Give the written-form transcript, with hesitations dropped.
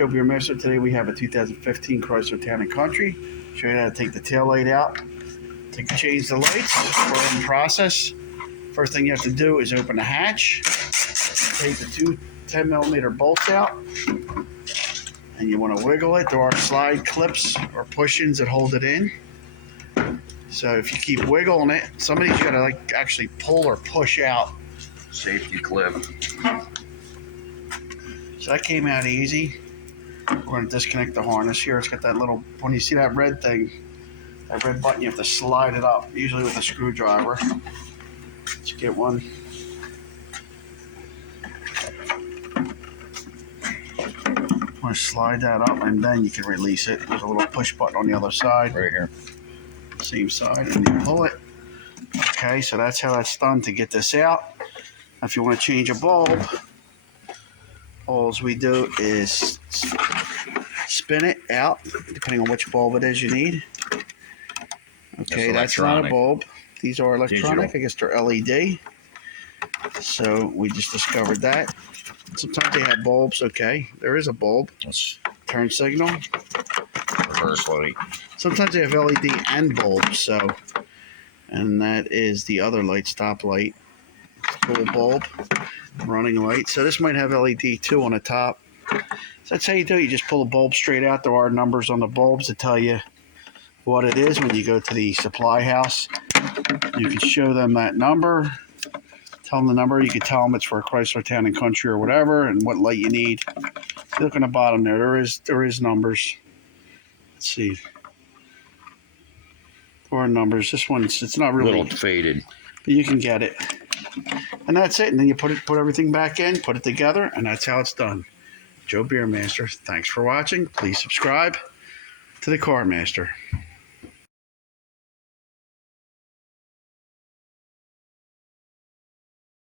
Joe Beermaster. Today we have a 2015 Chrysler Town Country. Show you how to take the tail light out. Change the lights. We're in process. First thing you have to do is open the hatch. Take the two 10mm bolts out. And you want to wiggle it. There are slide clips or push-ins that hold it in. So if you keep wiggling it, somebody's got to actually pull or push out. Safety clip. So that came out easy. We're going to disconnect the harness here. It's got that little, when you see that red thing, that red button, you have to slide it up, usually with a screwdriver. Let's get one. I'm going to slide that up and then you can release it. There's a little push button on the other side. Right here. Same side, and you pull it. Okay, so that's how that's done to get this out. Now, if you want to change a bulb, all we do is spin it out, depending on which bulb it is you need. Okay, that's not a bulb. These are electronic. I guess they're LED. So we just discovered that. Sometimes they have bulbs. Okay, there is a bulb. Turn signal. Reverse light. Sometimes they have LED and bulbs. So, and that is the other light, stop light. Full bulb, running light. So this might have LED too on the top. So that's how you do it. You just pull the bulb straight out. There are numbers on the bulbs to tell you what it is when you go to the supply house. You can show them that number. Tell them the number. You can tell them it's for a Chrysler Town Country or whatever, and what light you need. If you look on the bottom there, there is numbers. Let's see. There are numbers. This one's, it's not really a little faded, but you can get it. And that's it. And then you put everything back in, put it together, and that's how it's done. Joe Beermaster. Thanks for watching. Please subscribe to the Car Master.